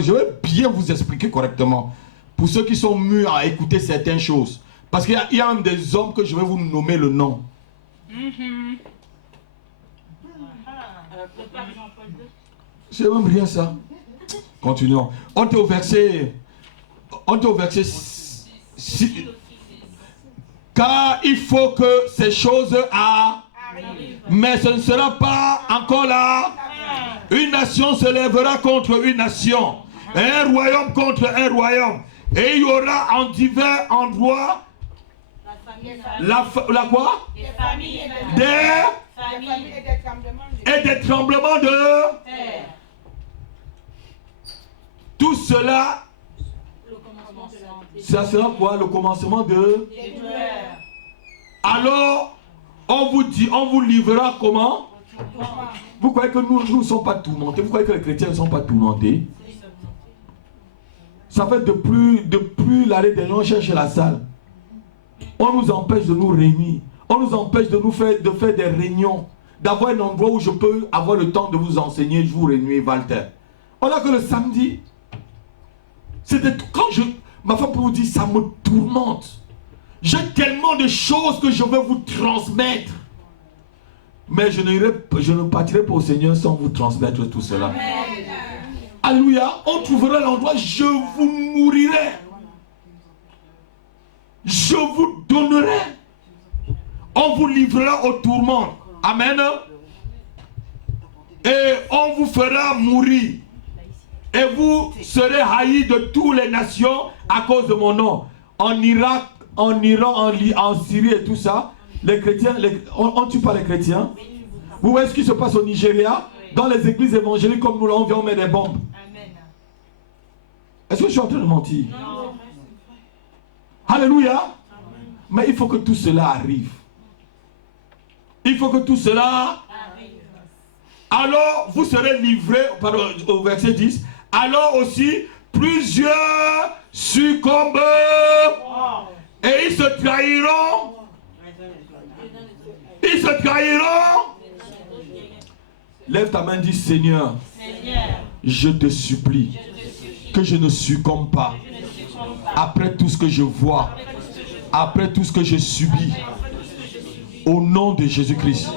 Je vais bien vous expliquer correctement. Pour ceux qui sont mûrs à écouter certaines choses. Parce qu'il y a même des hommes que je vais vous nommer le nom. C'est même rien ça. Continuons. On est au verset 6. Car il faut que ces choses arrivent. Mais ce ne sera pas encore là. Une nation se lèvera contre une nation. Et un royaume contre un royaume. Et il y aura en divers endroits la quoi? Des tremblements de terre. Tout cela, ça sera quoi? Le commencement de... Alors, on vous dit, on vous livrera comment? Vous croyez que nous ne sommes pas tourmentés? Vous croyez que les chrétiens ne sont pas tourmentés? Ça fait depuis l'arrêt des gens cherchent la salle. On nous empêche de nous réunir. On nous empêche de faire des réunions. D'avoir un endroit où je peux avoir le temps de vous enseigner jour et nuit, Walter. On a que le samedi. C'était quand ma femme peut vous dire, ça me tourmente. J'ai tellement de choses que je veux vous transmettre. Mais je ne partirai pas au Seigneur sans vous transmettre tout cela. Amen. Alléluia. On trouvera l'endroit, je vous nourrirai. Je vous donnerai. On vous livrera au tourment. Amen. Et on vous fera mourir. Et vous serez haïs de toutes les nations à cause de mon nom. En Irak, en Iran, en Syrie et tout ça, les chrétiens, on ne tue pas les chrétiens. Vous voyez ce qui se passe au Nigeria? Dans les églises évangéliques comme nous là, on vient, on met des bombes. Est-ce que je suis en train de mentir? Non. Alléluia. Mais il faut que tout cela arrive. Il faut que tout cela arrive. Alors vous serez livrés, pardon, au verset 10. Alors aussi, plusieurs succombent. Et ils se trahiront. Ils se trahiront. Lève ta main, dis Seigneur, je te supplie que je ne succombe pas après tout ce que je vois, après tout ce que je subis. Au nom de Jésus-Christ,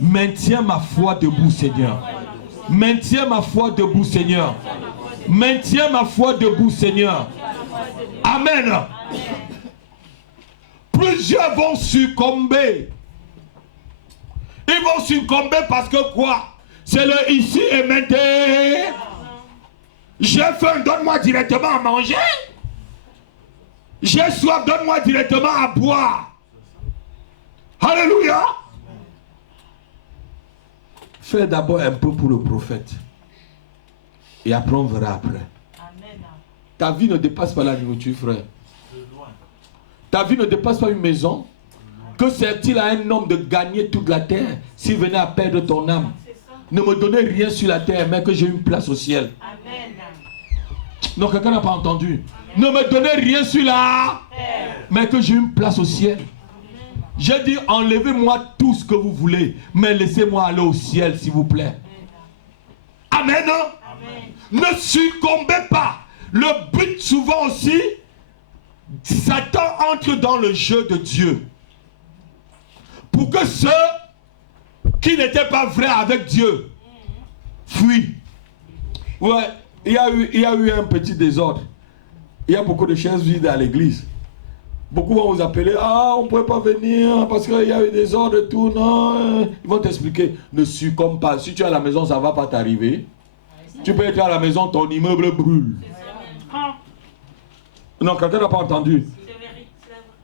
maintiens ma foi debout, Seigneur. Maintiens ma foi debout, Seigneur. Maintiens ma foi debout, Seigneur. Amen. Plusieurs vont succomber. Ils vont succomber parce que quoi? C'est le ici et maintenant. J'ai faim, donne-moi directement à manger. J'ai soif, donne-moi directement à boire. Alléluia. Fais d'abord un peu pour le prophète. Et après on verra après. Ta vie ne dépasse pas la nourriture, frère. Ta vie ne dépasse pas une maison. Que sert-il à un homme de gagner toute la terre s'il venait à perdre ton âme? Ne me donnez rien sur la terre, mais que j'ai une place au ciel. Amen. Non, quelqu'un n'a pas entendu. Amen. Ne me donnez rien sur la terre, mais que j'ai une place au ciel. J'ai dit, enlevez-moi tout ce que vous voulez, mais laissez-moi aller au ciel, s'il vous plaît. Amen. Amen. Ne succombez pas. Le but souvent aussi, Satan entre dans le jeu de Dieu. Pour que ceux qui n'était pas vrai avec Dieu, fuit. Ouais, il y a eu un petit désordre. Il y a beaucoup de chaises vides à l'église. Beaucoup vont vous appeler, on ne pouvait pas venir parce qu'il y a eu des ordres et tout. Non, ils vont t'expliquer, ne succombe pas. Si tu es à la maison, ça ne va pas t'arriver. Tu peux être à la maison, ton immeuble brûle. Non, quelqu'un n'a pas entendu.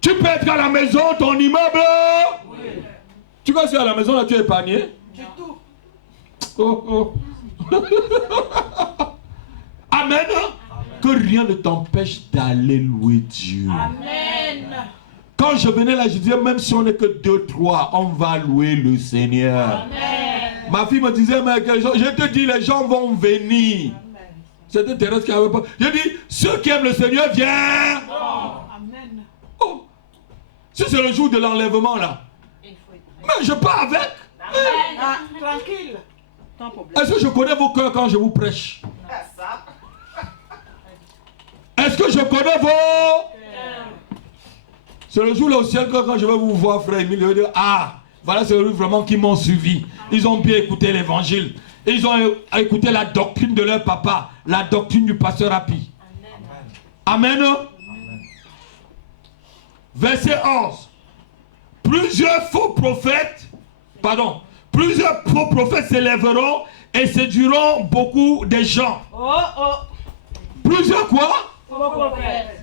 Tu peux être à la maison, ton immeuble. Tu vois, si à la maison, là, tu es épargné. Du tout. Oh. Amen. Que rien ne t'empêche d'aller louer Dieu. Amen. Quand je venais là, je disais, même si on n'est que 2, 3, on va louer le Seigneur. Amen. Ma fille me disait, mais je te dis, les gens vont venir. C'était Thérèse qui avait pas. Je dis, ceux qui aiment le Seigneur viennent. Amen. Oh. Si c'est le jour de l'enlèvement là, mais je pars avec. Ah, tranquille. Ton problème. Est-ce que je connais vos cœurs quand je vous prêche? Est-ce que je connais vos... C'est le jour là au ciel que quand je vais vous voir, frère Emile, je vais dire, voilà, c'est eux vraiment qui m'ont suivi. Ils ont bien écouté l'évangile. Ils ont écouté la doctrine de leur papa, la doctrine du pasteur Rapi. Amen. Verset 11. Plusieurs faux prophètes s'élèveront et séduiront beaucoup de gens. Plusieurs quoi? Faux prophètes.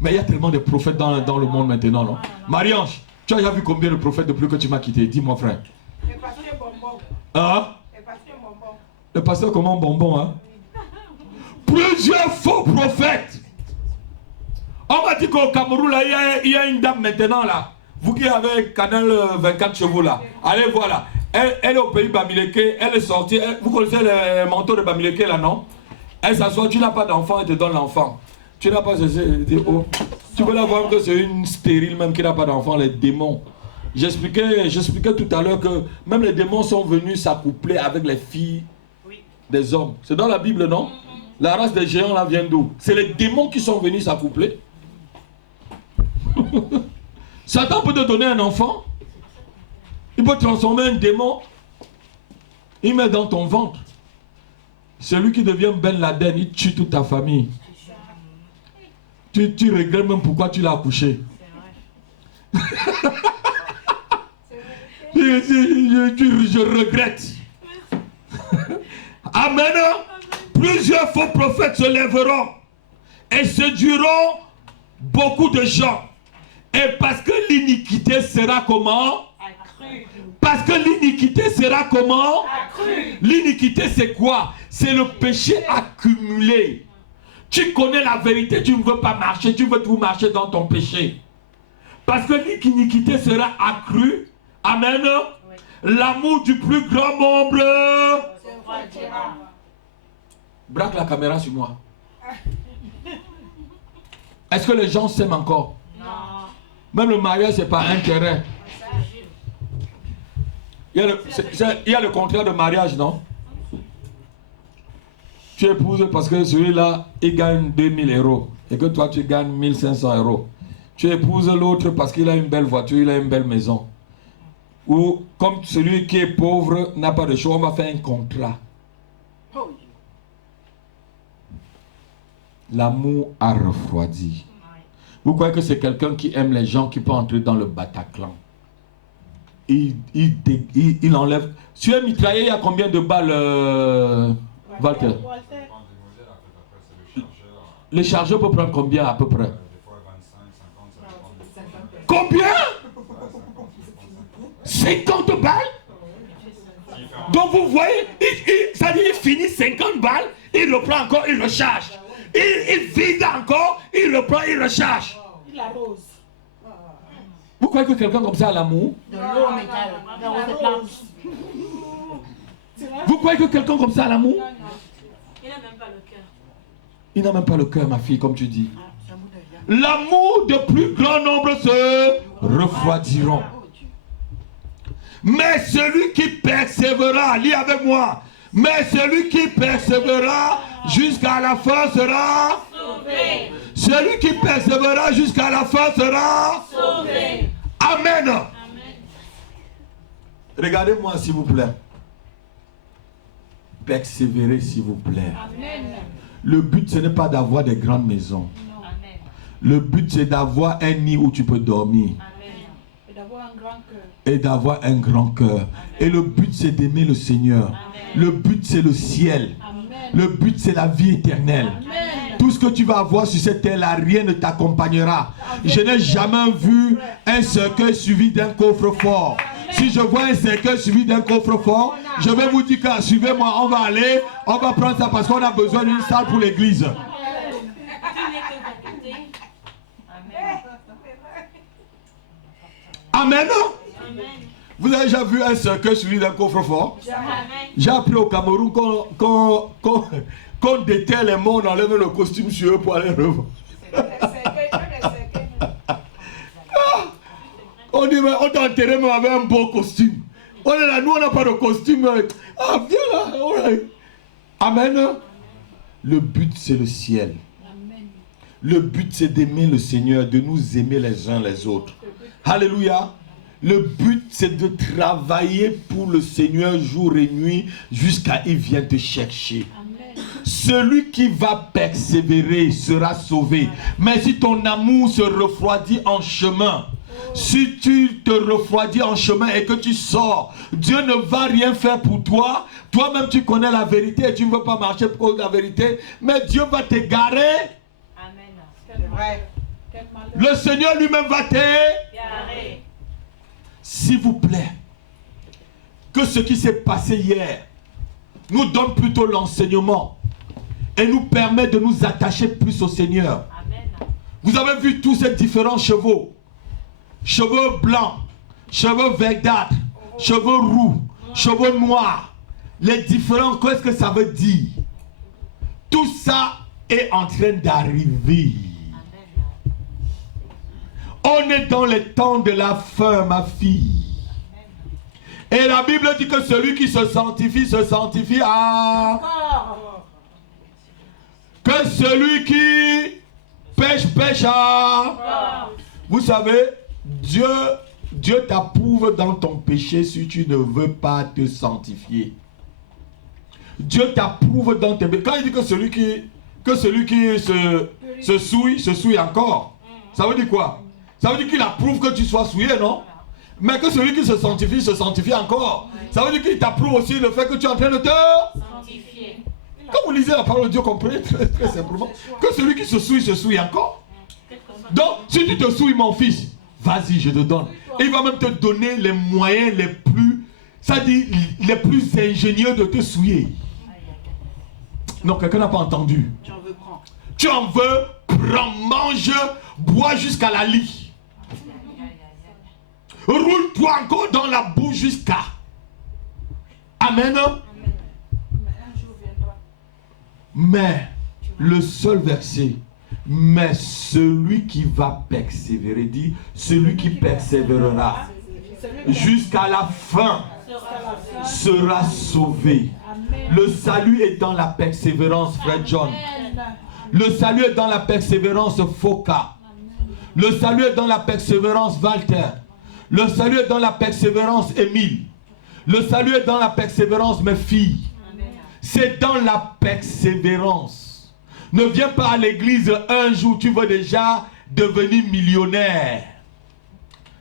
Mais il y a tellement de prophètes dans le monde maintenant, non? Marie-Ange, tu as déjà vu combien de prophètes depuis que tu m'as quitté? Dis-moi, frère. Le pasteur Bonbon. Hein? Le pasteur Bonbon. Le pasteur comment bonbon, hein? Plusieurs faux prophètes. On m'a dit qu'au Cameroun, là, il y a une dame maintenant, là. Vous qui avez Canal 24 chevaux, là. Allez voir, là. Elle est au pays Bamileke. Elle est sortie. Vous connaissez le manteau de Bamileke, là, non? Elle s'assoit. Tu n'as pas d'enfant, elle te donne l'enfant. Tu n'as pas cessé. Tu peux la voir que c'est une stérile, même qui n'a pas d'enfant, les démons. J'expliquais tout à l'heure que même les démons sont venus s'accoupler avec les filles des hommes. C'est dans la Bible, non? La race des géants, là, vient d'où? C'est les démons qui sont venus s'accoupler. Satan peut te donner un enfant. Il peut transformer un démon. Il met dans ton ventre. Celui qui devient Ben Laden, il tue toute ta famille. Tu regrettes même pourquoi tu l'as accouché. Je regrette. Amen. Plusieurs faux prophètes se lèveront et séduiront beaucoup de gens. Et parce que l'iniquité sera comment? Accru. Parce que l'iniquité sera comment? Accru. L'iniquité c'est quoi? C'est le péché accumulé. Tu connais la vérité, tu ne veux pas marcher, tu veux tout marcher dans ton péché. Parce que l'iniquité sera accrue. Amen. Oui. L'amour du plus grand nombre. Braque la caméra sur moi. Est-ce que les gens s'aiment encore? Non. Même le mariage, c'est par intérêt. Il y a le contraire de mariage, non? Tu épouses parce que celui-là, il gagne 2000 € et que toi, tu gagnes 1500 €. Tu épouses l'autre parce qu'il a une belle voiture, il a une belle maison. Ou comme celui qui est pauvre n'a pas de choix, on va faire un contrat. L'amour a refroidi. Vous croyez que c'est quelqu'un qui aime les gens qui peut entrer dans le Bataclan? Il enlève. Sur un mitraillé, il y a combien de balles, Walter? Le chargeur peut prendre combien à peu près? Combien? 50 balles? Donc vous voyez, ça dit il finit 50 balles, il reprend encore, il recharge. Il vide encore, il reprend, il recharge. Il arrose. Vous croyez que quelqu'un comme ça a l'amour? De l'eau métal. De l'eau de plantes. Vous croyez que quelqu'un comme ça a l'amour? Il n'a même pas le cœur. Il n'a même pas le cœur, ma fille, comme tu dis. L'amour de plus grand nombre se refroidiront. Mais celui qui persévérera, lis avec moi. Mais celui qui persévérera jusqu'à la fin sera sauvé. Celui qui persévérera jusqu'à la fin sera sauvé. Amen. Amen. Regardez-moi s'il vous plaît. Persévérez s'il vous plaît. Amen. Le but ce n'est pas d'avoir des grandes maisons. Amen. Le but c'est d'avoir un nid où tu peux dormir. Amen. Et d'avoir un grand cœur. Et d'avoir un grand cœur. Et le but c'est d'aimer le Seigneur. Amen. Le but c'est le ciel. Amen. Le but c'est la vie éternelle. Amen. Tout ce que tu vas avoir sur cette terre-là, rien ne t'accompagnera. Je n'ai jamais vu un cercueil suivi d'un coffre-fort. Si je vois un cercueil suivi d'un coffre-fort, je vais vous dire que suivez-moi, on va aller, on va prendre ça parce qu'on a besoin d'une salle pour l'église. Amen. Vous avez déjà vu un cercueil suivi d'un coffre-fort? J'ai appris au Cameroun qu'on déterre les morts, on enlève le costume sur eux pour aller revendre. On dit, mais on t'a enterré mais avec un beau costume. On est là, nous on n'a pas de costume. Ah, viens là. Ouais. Amen. Le but c'est le ciel. Le but c'est d'aimer le Seigneur, de nous aimer les uns les autres. Alléluia. Le but c'est de travailler pour le Seigneur jour et nuit jusqu'à il vienne te chercher. Celui qui va persévérer sera sauvé. Mais si ton amour se refroidit en chemin, si tu te refroidis en chemin et que tu sors, Dieu ne va rien faire pour toi. Toi-même tu connais la vérité et tu ne veux pas marcher pour la vérité. Mais Dieu va t'égarer. Amen. C'est vrai. Le Seigneur lui-même va Garé. S'il vous plaît, que ce qui s'est passé hier nous donne plutôt l'enseignement et nous permet de nous attacher plus au Seigneur. Amen. Vous avez vu tous ces différents chevaux. Cheveux blancs, cheveux verdâtres, cheveux roux, cheveux noirs. Les différents, qu'est-ce que ça veut dire? Tout ça est en train d'arriver. On est dans le temps de la fin, ma fille. Et la Bible dit que celui qui se sanctifie à... Que celui qui pêche à... Vous savez, Dieu t'approuve dans ton péché si tu ne veux pas te sanctifier. Dieu t'approuve dans tes péchés. Quand il dit que celui qui se souille encore, ça veut dire quoi? Ça veut dire qu'il approuve que tu sois souillé, non? Mais que celui qui se sanctifie encore. Ça veut dire qu'il t'approuve aussi le fait que tu es en train de te Sanctifié. Quand vous lisez la parole de Dieu, comprenez très, très simplement que celui qui se souille encore. Donc, si tu te souilles, mon fils, vas-y, je te donne. Et il va même te donner les moyens les plus, ça dit, les plus ingénieux de te souiller. Non, quelqu'un n'a pas entendu. Tu en veux prendre. Tu en veux, prends, mange, bois jusqu'à la lie. Roule-toi encore dans la boue jusqu'à. Amen. Mais un jour viendra. Mais le seul verset, mais celui qui va persévérer, dit, celui qui persévérera jusqu'à la fin sera sauvé. Le salut est dans la persévérance, frère John. Le salut est dans la persévérance, Foka. Le salut est dans la persévérance, Walter. Le salut est dans la persévérance, Émile. Le salut est dans la persévérance, mes filles. C'est dans la persévérance. Ne viens pas à l'église un jour, tu veux déjà devenir millionnaire.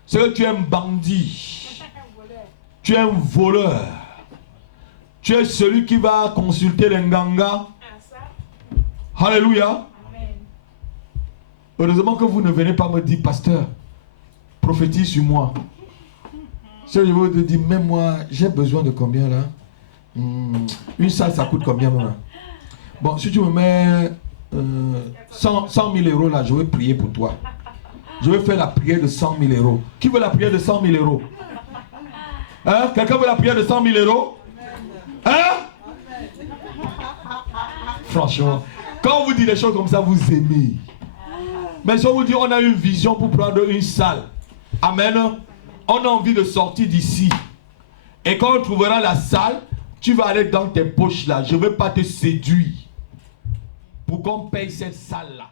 C'est que tu es un bandit. Tu es un voleur. Tu es celui qui va consulter les nganga. Alléluia. Heureusement que vous ne venez pas me dire, pasteur, prophétise sur moi. Si je veux te dire, même moi, j'ai besoin de combien là? Une salle, ça coûte combien là? Bon, si tu me mets 100 000 euros là, je vais prier pour toi. Je vais faire la prière de 100 000 euros. Qui veut la prière de 100 000 euros? Hein? Quelqu'un veut la prière de 100 000 euros? Hein? Franchement, quand on vous dit des choses comme ça, vous aimez. Mais si on vous dit on a une vision pour prendre une salle, amen, on a envie de sortir d'ici. Et quand on trouvera la salle, tu vas aller dans tes poches là. Je ne vais pas te séduire pour qu'on paye cette salle là.